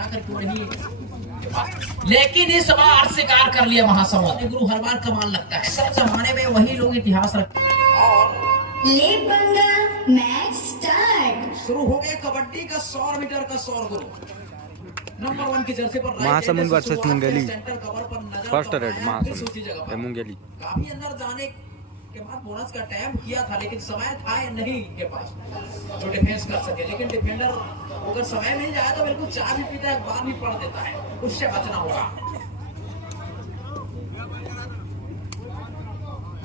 जाकर क्यों नहीं, लेकिन इस बार शिकार कर लिया महासमुंद। गुरु हर बार कमाल लगता है, सब जमाने में वही लोग इतिहास रखते हैं। और ले पंगा मैच स्टार्ट शुरू हो गया कबड्डी का 100 मीटर का 100 गुरु। नंबर 1 की जर्सी पर Mahasamund versus Mungeli, centre cover पर नजर फर्स्ट रेड जगह महासमुंद पर मुंगेली। काफी अंदर जाने के बाद बोनस का टाइम किया था, लेकिन समय था नहीं के पास जो डिफेंस कर सके। लेकिन डिफेंडर अगर समय मिल जाए तो बिल्कुल चाय भी पीता है, अखबार भी पढ़ देता है, उससे बचना होगा।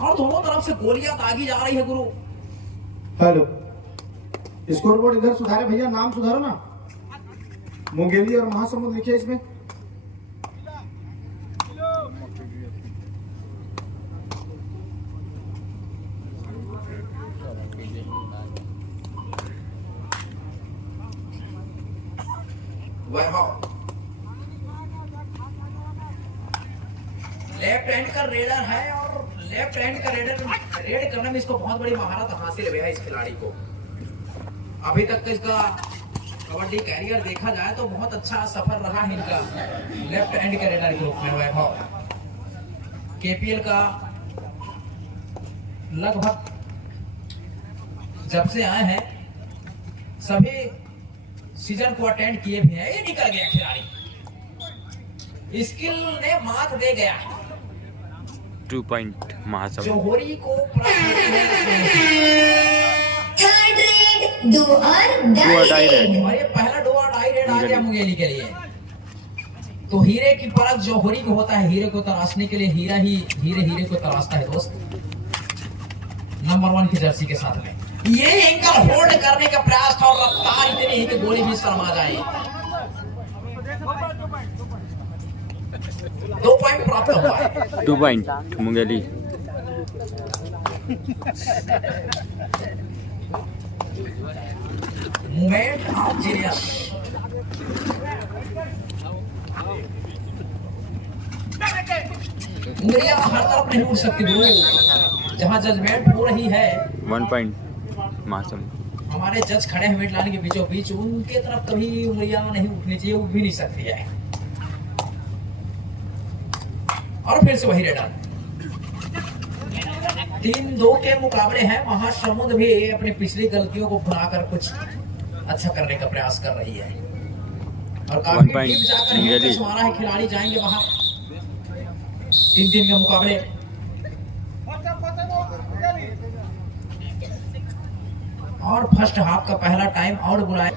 और दोनों तरफ से गोलियां दागी जा रही है गुरु। हेलो, स्कोरबोर्ड इधर सुधारे भैया, नाम सुधारो ना, मुंगेली और महासमुंद लिखे इसमें। वैभव लेफ्ट हैंड का रेडर है और लेफ्ट हैंड का रेड करने में इसको बहुत बड़ी महारत हासिल है इस खिलाड़ी को। अभी तक इसका कबड्डी कैरियर देखा जाए तो बहुत अच्छा सफर रहा है इनका लेफ्ट हैंड के रेडर के रूप में। वैभव केपीएल का लगभग जब से आए हैं सभी सीजन को अटेंड किए भी हैं। ये निकल गया खिलाड़ी, स्किल ने मात दे गया। 2 पॉइंट महासमुंद। जोहरी को प्राप्त थर्ड रेड डू और डाई रेड। और ये पहला डो और डाई रेड आ गया मुंगेली के लिए। तो हीरे की परख जोहरी को होता है, हीरे को तराशने के लिए हीरा ही हीरे को तराशता है दोस्त। नंबर 1 की जर्सी के साथ में ये एंकल होल्ड करने का प्रयास था और रफ्तार इतनी ही कि गोली भी शर्मा जाए। 2 पॉइंट प्राप्त हुआ है। 2 point Mungeli. Movement of genius. उंगलियां हर तरफ नहीं उठ सकती गुरु, जहां जजमेंट हो रही है 1 पॉइंट महासमुंद। हमारे जज खड़े हैं मिडलाइन के बीचों बीच, उनके तरफ कभी उंगलियां नहीं उठनी चाहिए, उठ भी नहीं सकती है। और फिर से वही रेडर 3-2 के मुकाबले हैं। महासमुंद भी अपनी पिछली गलतियों को भुनाकर कुछ अच्छा करने का प्रयास कर रही है और काफी डीप जाकर हिट मारा है खिलाड़ी। जाएंगे वहां 3-3 के मुकाबले। और फर्स्ट हाफ का पहला टाइम आउट बुलाए।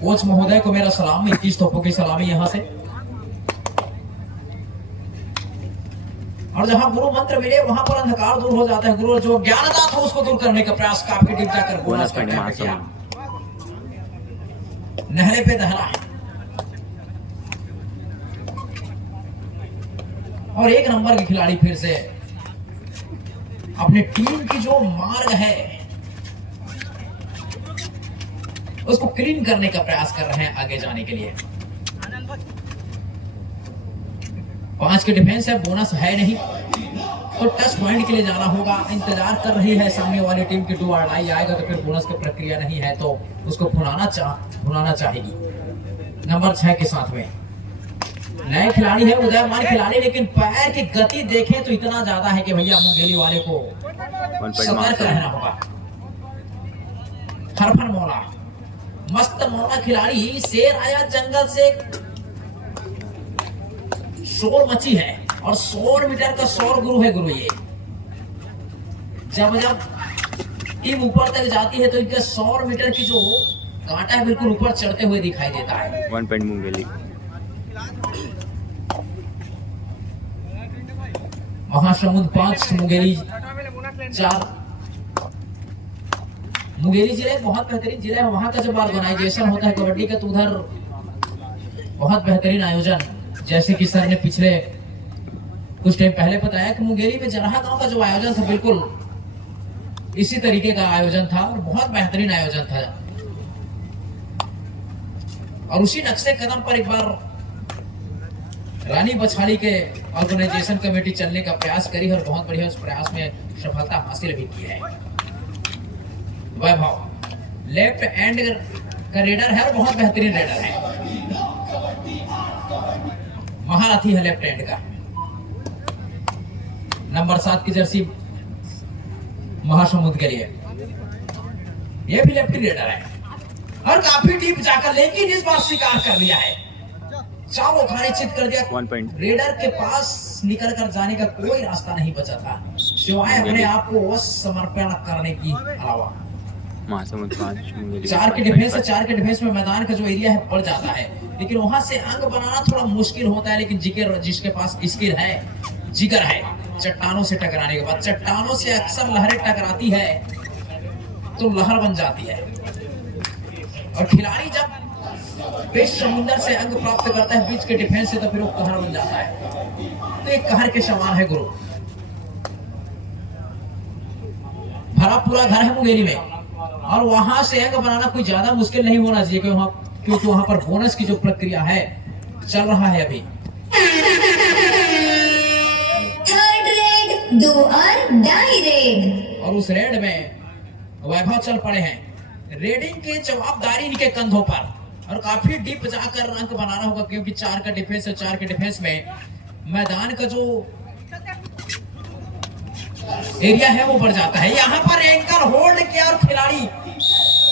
कोच महोदय को मेरा सलाम, 21 तोपों की सलामी यहां से। और जहां गुरु मंत्र मिले वहां पर अंधकार दूर हो जाता है। गुरु जो ज्ञानता था उसको दूर करने का प्रयास काफी डीप जाकर बोनस का टाइम किया। नहले पे दहरा है और 1 नंबर के खिलाड़ी फिर से अपनी टीम की जो मार्ग है उसको क्लीन करने का प्रयास कर रहे हैं आगे जाने के लिए। 5 की डिफेंस है, बोनस है नहीं तो टच पॉइंट के लिए जाना होगा। इंतजार कर रही है सामने वाली टीम की 2 और डाई आएगा तो फिर बोनस की प्रक्रिया नहीं है तो उसको भुनाना चाहेगी। नंबर 6 के साथ में नए खिलाड़ी है, उदयमान खिलाड़ी, लेकिन पैर की गति देखें तो इतना ज्यादा है कि भैया मुंगेली वाले को सतर्क रहना होगा। हरफन मौला मस्त मौला खिलाड़ी, शेर आया जंगल से, शोर मची है और 100 मीटर का 100 गुरु है गुरु। ये जब टीम ऊपर तक जाती है तो इनके 100 मीटर की जो कांटा है बिल्कुल ऊपर चढ़ते हुए दिखाई देता है। 1 पॉइंट मुंगेली। महासमुंद 5 मुंगेली 4। मुंगेली जिले बहुत बेहतरीन जिला है। वहां का जब ऑर्गेनाइजेशन होता है कबड्डी का तो उधर बहुत बेहतरीन आयोजन, जैसे कि सर ने पिछले कुछ टाइम पहले बताया कि मुंगेली में जरहा गांव का जो आयोजन था बिल्कुल इसी तरीके का आयोजन था और बहुत बेहतरीन आयोजन था। और उसी नक्शे कदम पर एक बार रानी बछाड़ी के ऑर्गेनाइजेशन कमेटी चलने का प्रयास करी और बहुत बढ़िया उस प्रयास में सफलता हासिल भी की है। वैभव लेफ्ट हैंड का रेडर है और बहुत बेहतरीन रेडर है। महारथी है लेफ्ट हैंड का, नंबर 7 की जर्सी महासमुंद के लिए। ये भी लेफ्टी रेडर है और काफी डीप जाकर, लेकिन इस बार शिकार कर लिया है, चारों खाने चित कर दिया। 1 पॉइंट। रेडर के पास निकल कर जाने का कोई रास्ता नहीं बचा था सिवाय अपने आप को समर्पण करने की अलावा। महासमुंद 5 मुंगेली 4 के डिफेंस है, 4 के डिफेंस में मैदान का जो एरिया है बढ़ जाता है, लेकिन वहां से अंक बनाना थोड़ा मुश्किल होता है। लेकिन जिसके पास स्किल है, जिगर है, चट्टानों से टकराने के बाद, चट्टानों से अक्सर लहरें टकराती है तो लहर बन जाती है, और खिलाड़ी जब बीच समुंदर से अंक प्राप्त करता है बीच के डिफेंस से, तो फिर वो कहर बन जाता है। तो एक कहर के समान है गुरु। भरा पूरा घर है मुंगेली में, और वहां से अंक बनाना कोई ज्यादा मुश्किल नहीं होना चाहिए, क्योंकि वहां पर बोनस की जो प्रक्रिया है चल रहा है अभी। थर्ड रेड, डू और डाई रेड। और उस रेड में वैभव चल पड़े हैं। रेडिंग की जवाबदारी इनके कंधों पर, और काफी डीप जाकर अंक बनाना होगा, क्योंकि 4 का डिफेंस है। 4 के डिफेंस में मैदान का जो एरिया है वो बढ़ जाता है। यहाँ पर एंकर होल्ड किया और खिलाड़ी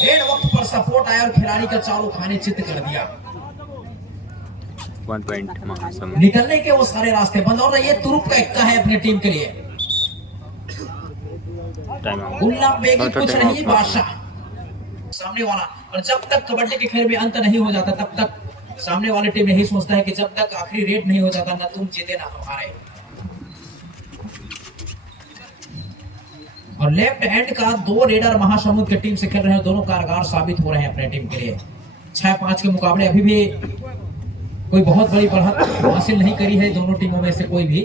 हेड वक्त पर सपोर्ट आया और खिलाड़ी का चालू खाने चित कर दिया। 1 पॉइंट महासमुंद। निकलने के वो सारे रास्ते बंद, और ये तुरुप का इक्का है अपनी टीम के लिए। Time out. गुल्ला बेगी कुछ नहीं, बादशाह सामने वाला। और जब तक कबड्डी के खेल में अंत नहीं हो जाता, तब तक सामने वाली टीम यही सोचता है कि जब तक आखिरी रेड नहीं हो जाता, ना तुम जीते ना हम हारे। और लेफ्ट हैंड का 2 रेडर महासमुंद की टीम से खेल रहे हैं, दोनों कारगर साबित हो रहे हैं अपने टीम के लिए। 6-5 के मुकाबले अभी भी कोई बहुत बड़ी बढ़त हासिल नहीं करी है दोनों टीमों में से कोई भी,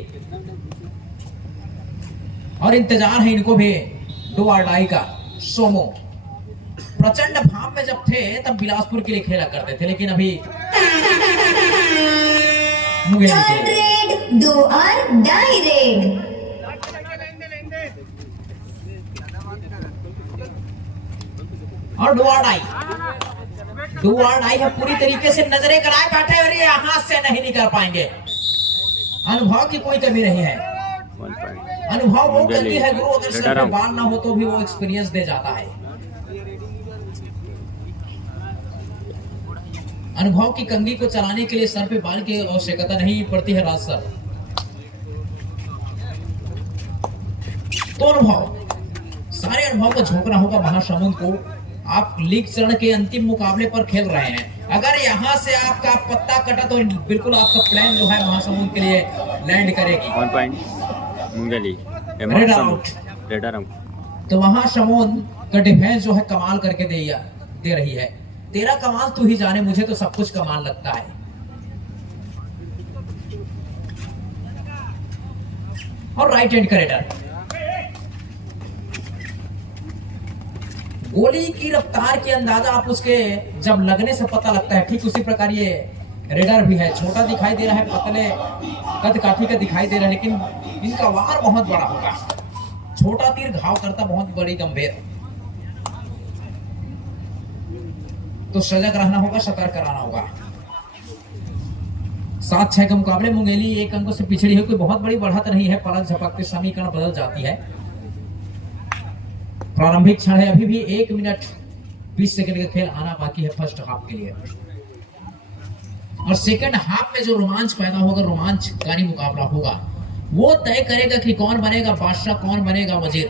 और इंतजार है इनको भी डू और डाई का। सोमो प्रचंड फार्म में जब थे तब बिलासपुर के लिए खेला करते थे, लेकिन अभी मुंगेली के थर्ड लिए। रेड, डू और डाई रेड। और डू और डाई, डू और डाई है, पूरी तरीके से नजरें कराए बैठे, और ये हाथ से नहीं निकल पाएंगे। अनुभव की कोई कमी नहीं है, 1 पॉइंट। अनुभव वो मुंगेली करती है गुरु, अगर सर पे रेडर बाल ना हो तो भी वो एक्सपीरियंस दे जाता है। अनुभव की कंघी को चलाने के लिए सर पे बाल की आवश्यकता नहीं पड़ती है राज सर। तो अनुभव, सारे अनुभव को झोंकना होगा महासमुंद को। आप लीग चरण के अंतिम मुकाबले पर खेल रहे हैं, अगर यहाँ से आपका पत्ता कटा तो बिल्कुल आपका प्लान जो है महासमुंद के लिए लैंड करेगी। 1 point Mungeli raider out. Raider out. तो महासमुंद का डिफेंस जो है कमाल करके दे रही है। तेरा कमाल तू ही जाने, मुझे तो सब कुछ कमाल लगता है। और राइट हैंड का रेडर, गोली की रफ्तार की अंदाजा आप उसके जब लगने से पता लगता है, ठीक उसी प्रकार ये रेडर भी है। छोटा दिखाई दे रहा है, पतले कद काठी का दिखाई दे रहा है, लेकिन इनका वार बहुत बड़ा होगा। छोटा तीर घाव करता, बहुत बड़ी गंभीर। तो सजग रहना होगा, सतर्क रहना होगा। 7-6 के मुकाबले मुंगेली 1 अंक से पिछड़ी है, कोई बहुत बड़ी बढ़त नहीं है। पलक झपकते समीकरण बदल जाती है। प्रारंभिक क्षण है, अभी भी 1 मिनट 20 सेकंड का खेल आना बाकी है फर्स्ट हाफ के लिए। और सेकंड हाफ में जो रोमांच पैदा होगा, रोमांचकारी मुकाबला होगा, वो तय करेगा कि कौन बनेगा बादशाह, कौन बनेगा वजीर।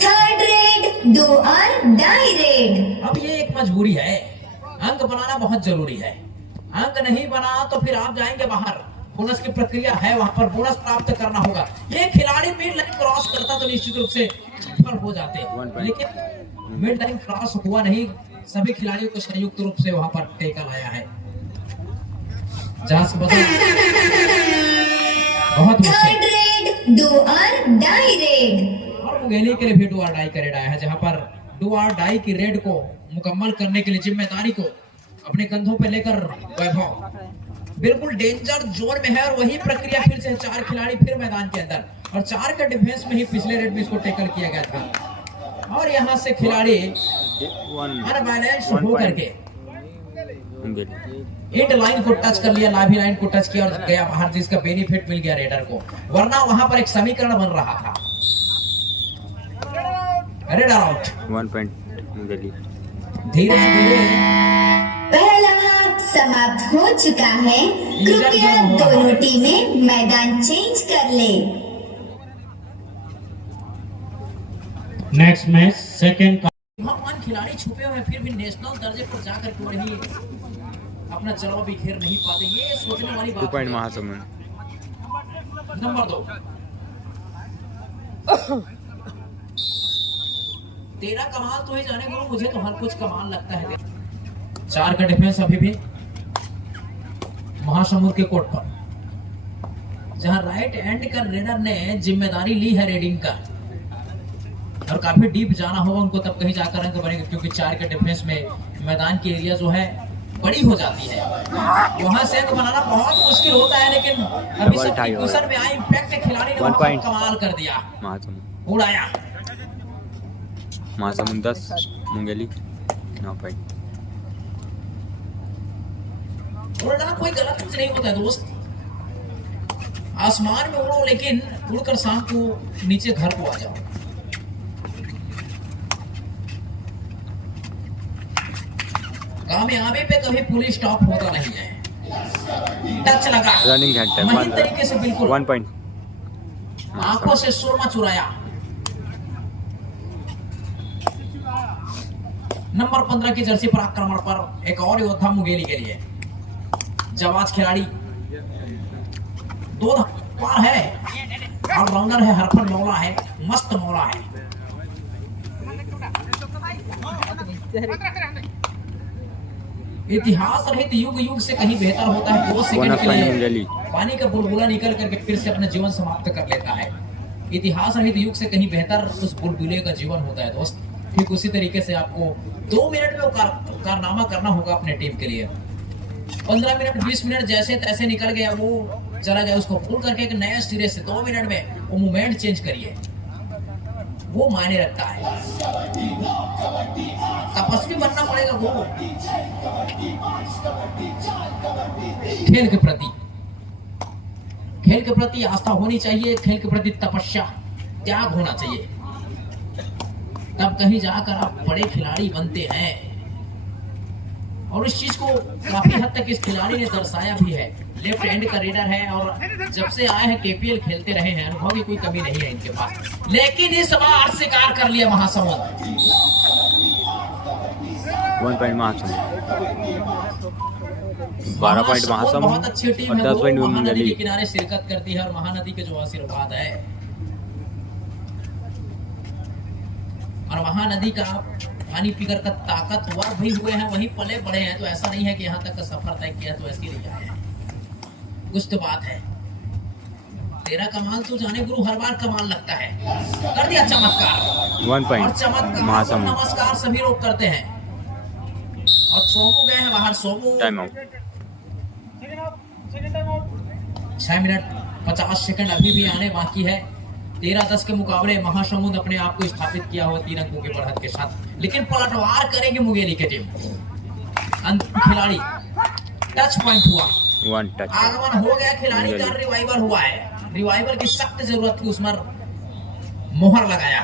थर्ड रेड, डू और डाई रेड। अब ये एक मजबूरी है, अंक बनाना बहुत जरूरी है। अंक नहीं बना तो फिर आप जाएंगे बाहर। बोनस की प्रक्रिया है, वहां पर बोनस प्राप्त करना होगा। ये खिलाड़ी मिड लाइन क्रॉस करता तो निश्चित रूप से सफल हो जाते, लेकिन मिड लाइन क्रॉस हुआ नहीं। सभी खिलाड़ियों को संयुक्त रूप से वहां पर टेकल आया है। जहां से बदल बहुत मुश्किल। थर्ड रेड, डू और डाई रेड। और मुंगेली के लिए भी डू और डाई का रेड आया है, जहां पर डू और डाई की रेड को मुकम्मल करने के लिए जिम्मेदारी को अपने कंधों पे लेकर वैभव बिल्कुल डेंजर जोन में है। और वही प्रक्रिया फिर से 4 खिलाड़ी फिर मैदान के अंदर, और 4 के डिफेंस में ही पिछले रेड में इसको टेकल किया गया था। और यहाँ से खिलाड़ी वन अनबैलेंस वन हो पॉइंट। करके मुंगेली हिट लाइन को टच कर लिया, नाभि लाइन को टच किया और गया बाहर, जिसका बेनिफिट मिल गया रेडर को, वरना वहां पर एक समीकरण बन रहा था। Raider out. 1 पॉइंट मुंगेली। धीरे धीरे पहला हाफ समाप्त हो चुका है। कृपया दोनों टीमें मैदान चेंज कर ले। नेक्स्ट मैच सेकंड भगवान खिलाड़ी छुपे हुए फिर भी नेशनल दर्जे पर जाकर क्यों नहीं अपना जलवा बिखेर नहीं पाते, ये सोचने वाली 2 बात पॉइंट है। महासमुंद। नंबर 2 तेरा कमाल तो ही जाने गुरु, मुझे तो हर कुछ कमाल लगता है। 4 का डिफेंस अभी भी महासमुंद के कोर्ट पर, जहां राइट एंड का रेडर ने जिम्मेदारी ली है रेडिंग का, और काफी डीप जाना होगा उनको, तब कहीं जाकर रंग बनेंगे, क्योंकि 4 के डिफेंस में मैदान की एरिया जो है बड़ी हो जाती है, वहां से अंक बनाना बहुत मुश्किल होता है। लेकिन अभी सब क्वेश्चन में आए इंपैक्ट खिलाड़ी ने 1 पॉइंट। कमाल कर दिया, महासमुंद। उड़ाया। महासमुंद 10 मुंगेली 9 पॉइंट। उड़ना कोई गलत कुछ नहीं होता है दोस्त, आसमान में उड़ो लेकिन उड़कर शाम को नीचे घर को आ जाओ। कामयाबी पे कभी पुलिस स्टॉप होता नहीं है। टच लगा, रनिंग हैंड टैग महीन तरीके से बिल्कुल 1 पॉइंट। आंखों से सुरमा चुराया। नंबर 15 की जर्सी पर आक्रमण पर एक और योद्धा मुंगेली के लिए, जवाज खिलाड़ी, 2 पार है, ऑलराउंडर है, हरफन मौला है, मस्त मौला है। इतिहास रहित युग युग से कहीं बेहतर होता है। 2 सेकंड के लिए पानी का बुलबुला निकल करके फिर से अपना जीवन समाप्त कर लेता है। इतिहास रहित युग से कहीं बेहतर उस बुलबुले का जीवन होता है दोस्त। ठीक उसी तरीके से आपको 2 मिनट में वो कारनामा करना होगा अपने टीम के लिए। 15 मिनट 20 मिनट जैसे तैसे निकल गया, वो चला गया, उसको भूल करके एक नए सिरे से 2 मिनट में वो मूवमेंट चेंज करिए, वो मायने रखता है। तपस्वी बनना पड़ेगा वो खेल के प्रति आस्था होनी चाहिए, खेल के प्रति तपस्या, त्याग होना चाहिए, तब कहीं जाकर आप बड़े खिलाड़ी बनते हैं। और इस चीज को काफी हद तक इस खिलाड़ी ने दर्शाया भी है। लेफ्ट हैंड का रेडर है और जब से आए हैं केपीएल खेलते रहे हैं, अनुभव की कोई कमी नहीं है इनके पास, लेकिन इस बार शिकार कर लिया महासमुंद। 1 पॉइंट महासमुंद। 12 पॉइंट महासमुंद बहुत अच्छी टीम और है, 10 वो पॉइंट महानदी मुंगेली। के किनारे शिरकत करती है और महानदी के जो आशीर्वाद है, और महानदी का पानी पीकर का ताकतवर भी हुए हैं, वही पले बड़े हैं, तो ऐसा नहीं है कि यहाँ तक का सफर तय किया तो ऐसी नहीं आए हैं। कुछ तो बात है। तेरा कमाल तो जाने गुरु हर बार कमाल लगता है। कर दिया चमत्कार 1 और पॉइंट चमत्कार को महासमुंद। नमस्कार सभी लोग करते हैं। और सोमू गए हैं बाहर, Somu time out. 6 minute 50 second अभी भी आने बाकी है। 13-10 के मुकाबले महासमुंद अपने आप को स्थापित किया हुआ 3 अंकों की बढ़त के साथ, लेकिन पलटवार करेगी मुंगेली की टीम। खिलाड़ी टच पॉइंट हुआ, 1 टच। आगमन हो गया खिलाड़ी का, रिवाइवल हुआ है, रिवाइवल की सख्त जरूरत थी, उसमें मोहर लगाया।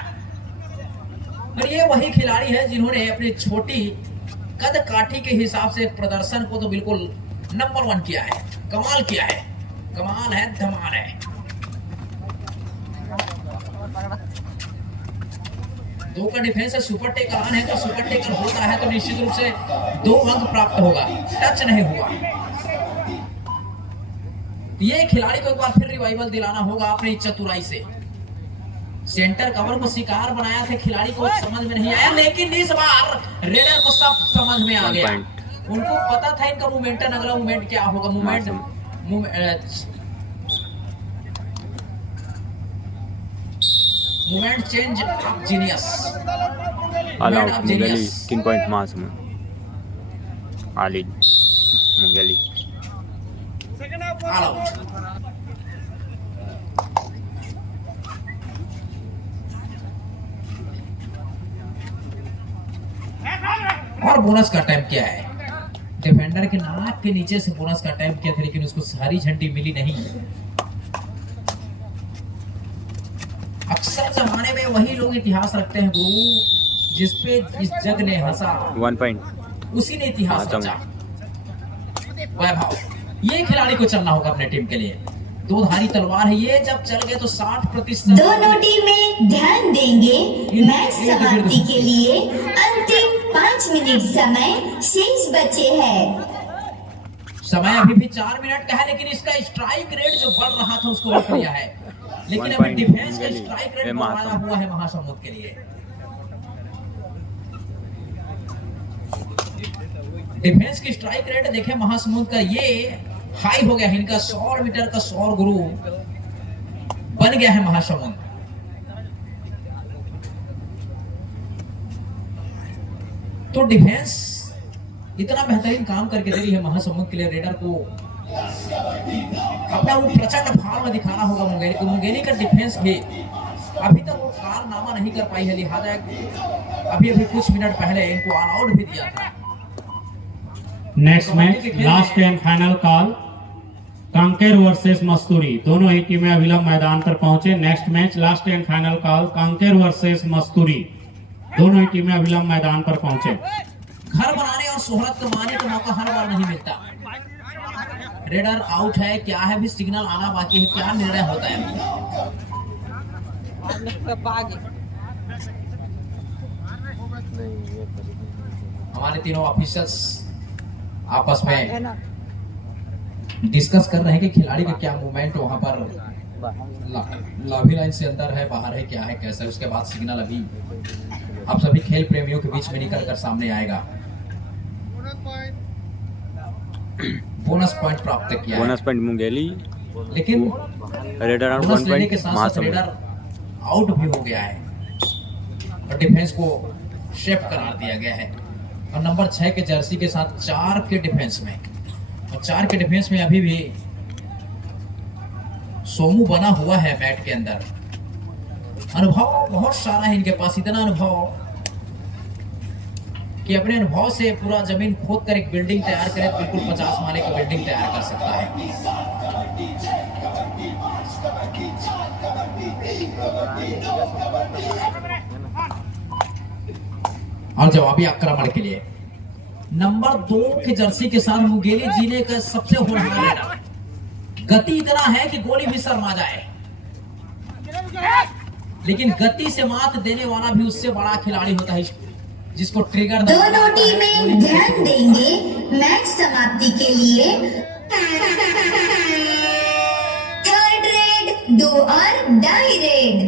और ये वही खिलाड़ी है जिन्होंने अपनी छोटी कद काठी के हिसाब से प्रदर्शन को तो बिल्कुल नंबर 1 किया है, कमाल किया है, कमाल है, धमाल है। 2 का डिफेंस है, सुपर टेकर ऑन है, तो सुपर टेकर होता है तो निश्चित रूप से 2 अंक प्राप्त होगा। टच नहीं हुआ, ये खिलाड़ी को एक बार फिर रिवाइवल दिलाना होगा अपनी चतुराई से। सेंटर कवर को शिकार बनाया था, खिलाड़ी को समझ में नहीं आया, लेकिन इस बार रेडर को सब समझ में आ गया। उनको पता था इनका मोमेंटम, अगला मूवमेंट क्या होगा। Movement change of genius. All out Mungeli 3 point Mahasamund. आलिद मुंगेली ऑल आउट। और बोनस का अटेम्प्ट किया है। डिफेंडर के नाक के नीचे से बोनस का अटेम्प्ट किया था, लेकिन उसको हरी झंडी मिली नहीं। अक्सर जमाने में वही लोग इतिहास रखते हैं गुरु, जिसपे इस जग ने हंसा 1 पॉइंट उसी ने इतिहास रचा। वैभव, ये खिलाड़ी को चलना होगा अपने टीम के लिए। दो धारी तलवार है ये, जब चल गए तो 60% दोनों टीमें ध्यान देंगे। मैच समाप्ति के लिए अंतिम 5 मिनट समय शेष बचे हैं। समय अभी भी 4 मिनट का है, लेकिन इसका स्ट्राइक रेट जो बढ़ रहा था उसको रोक लिया है। लेकिन अभी डिफेंस का स्ट्राइक रेट बढ़ाया हुआ है महासमुंद के लिए। डिफेंस की स्ट्राइक रेट देखें महासमुंद का, ये हाई हो गया है इनका। 100 मीटर का 100 गुरु बन गया है महासमुंद। तो डिफेंस इतना बेहतरीन काम करके दे रही है महासमुंद के लिए। रेडर को अपना वो प्रचंड फार्म दिखाना होगा मुंगेली को। मुंगेली का डिफेंस भी अभी तक वो कारनामा नहीं कर पाई है, लिहाजा अभी कुछ मिनट पहले इनको ऑल आउट भी दिया था। Next match last and final call, Kanker versus Masturi. दोनों ही टीमें अविलंब मैदान पर पहुंचे। Next match last and final call, Kanker versus Masturi. दोनों ही टीमें अविलंब मैदान पर पहुंचे। घर बनाने और शोहरत कमाने का मौका हर बार नहीं मिलता। रेडर आउट है, क्या है भी सिग्नल आना बाकी है, क्या निर्णय होता है। हमारे तीनों ऑफिसर्स आपस में डिस्कस कर रहे हैं कि खिलाड़ी का क्या मूवमेंट वहां पर लॉबी लाइन से अंदर है, बाहर है, क्या है, कैसा है। उसके बाद सिग्नल अभी आप सभी खेल प्रेमियों के बीच में निकल कर सामने आएगा। बोनस पॉइंट प्राप्त किया, बोनस पॉइंट मुंगेली, लेकिन रेडर आउट बोनस 1 लेने के पॉइंट साथ साथ महासमुंद। रेडर आउट भी हो गया है और डिफेंस को शेप करार दिया गया है। और नंबर 6 के जर्सी के साथ 4 के डिफेंस में, और 4 के डिफेंस में अभी भी सोमू बना हुआ है मैट के अंदर। अनुभव बहुत सारा है इनके पास, इतना अनुभव कि अपने अनुभव से पूरा जमीन खोद कर एक बिल्डिंग तैयार करे, बिल्कुल 50 माले की बिल्डिंग तैयार कर सकता है। और जवाबी आक्रमण के लिए नंबर 2 के जर्सी के साथ मुंगेली जिले का सबसे होनहार रेडर। गति इतना है कि गोली भी शर्मा जाए, लेकिन गति से मात देने वाला भी उससे बड़ा खिलाड़ी होता है जिसको ट्रिगर। दोनों टीमें ध्यान देंगे। मैच समाप्ति के लिए थर्ड रेड, 2 और डाई रेड।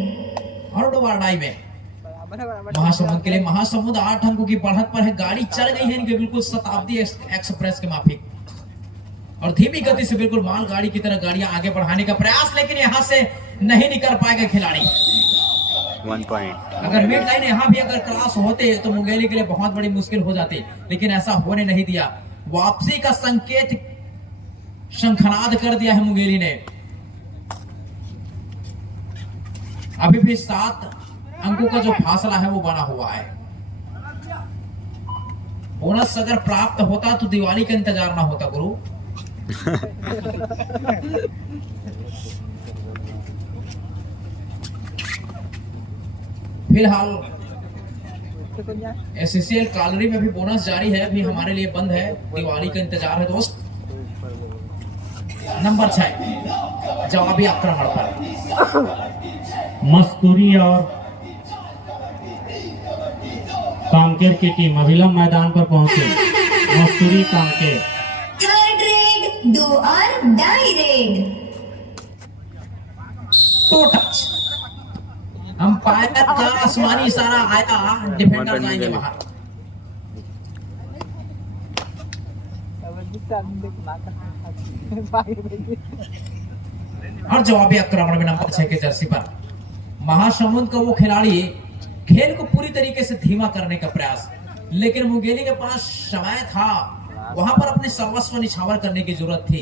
और 2 और डाई में महासमुंद के लिए। महासमुंद 8 अंकों की बढ़त पर है। गाड़ी चल गई है इनके बिल्कुल शताब्दी एक्सप्रेस के माफिक, और धीमी गति से बिल्कुल माल गाड़ी की तरह गाड़ियां आगे बढ़ाने का प्रयास, लेकिन यहां से नहीं निकल पाएगा खिलाड़ी। 1 पॉइंट। अगर मिड लाइन यहाँ भी अगर क्रॉस होते तो मुंगेली के लिए बहुत बड़ी मुश्किल हो जाती, लेकिन ऐसा होने नहीं दिया। वापसी का संकेत शंखनाद कर दिया है मुंगेली ने। अभी भी 7 अंकों का जो फासला है वो बना हुआ है। बोनस अगर प्राप्त होता तो दिवाली का इंतजार ना होता गुरु। फिलहाल एससीएल कॉलरी में भी बोनस जारी है, अभी हमारे लिए बंद है, दिवाली का इंतजार है दोस्त। नंबर 6 जवाबी आक्रमण पर मस्तूरी और कांकेर की टीम अविलंब मैदान पर पहुंचे। मस्तूरी कांकेर। थर्ड रेड, 2 और die raid. Two touch, umpire का आसमानी इशारा आया, डिफेंडर जाएंगे बाहर। और जवाबी आक्रमण में नंबर 6 के जर्सी पर महासमुंद का वो खिलाड़ी खेल को पूरी तरीके से धीमा करने का प्रयास, लेकिन मुंगेली के पास समय था, वहां पर अपने सर्वस्व निछावर करने की जरूरत थी।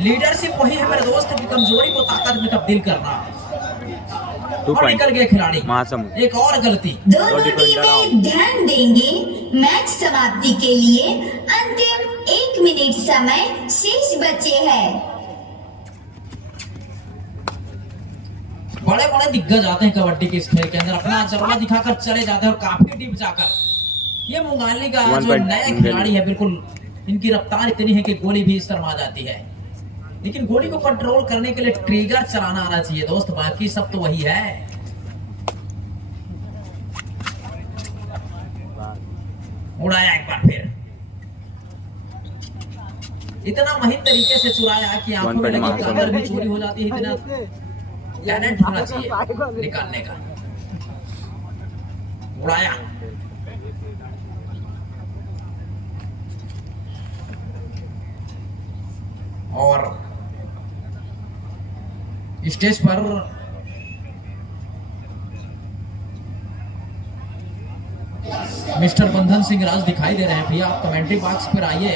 लीडरशिप वही है मेरे दोस्त की कमजोरी को ताकत में तब्दील करना। 2 और निकल गए खिलाड़ी। महासमुंद। एक और गलती। दोनों टीमें ध्यान देंगे, मैच समाप्ति के लिए अंतिम 1 मिनट समय शेष बचे हैं। बड़े बड़े दिग्गज आते हैं कबड्डी के इस खेल के अंदर, अपना जलवा दिखाकर चले जाते हैं और काफी डीप जाकर। ये मुंगाली का One जो point नया मुंगाली। खिलाड़ी है, बिल्कुल इनकी रफ्तार इतनी है कि गोली भी इस तरह आ जाती है, लेकिन गोली को कंट्रोल करने के लिए ट्रिगर चलाना आना चाहिए दोस्त, बाकी सब तो वही है। उड़ाया एक बार फिर, इतना महीन तरीके से चुराया कि आंखों में लगी कागज भी चोरी हो जाती है। इतना टैलेंट होना चाहिए निकालने का। उड़ाया, और स्टेज पर मिस्टर बंधन सिंह राज दिखाई दे रहे हैं। भैया आप कमेंट्री बॉक्स पर आइए,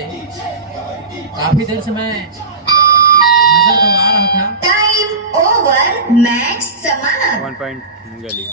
काफी देर से मैं नजर दौड़ा रहा था। टाइम ओवर, मैच समाप्त। 1 point मुंगेली।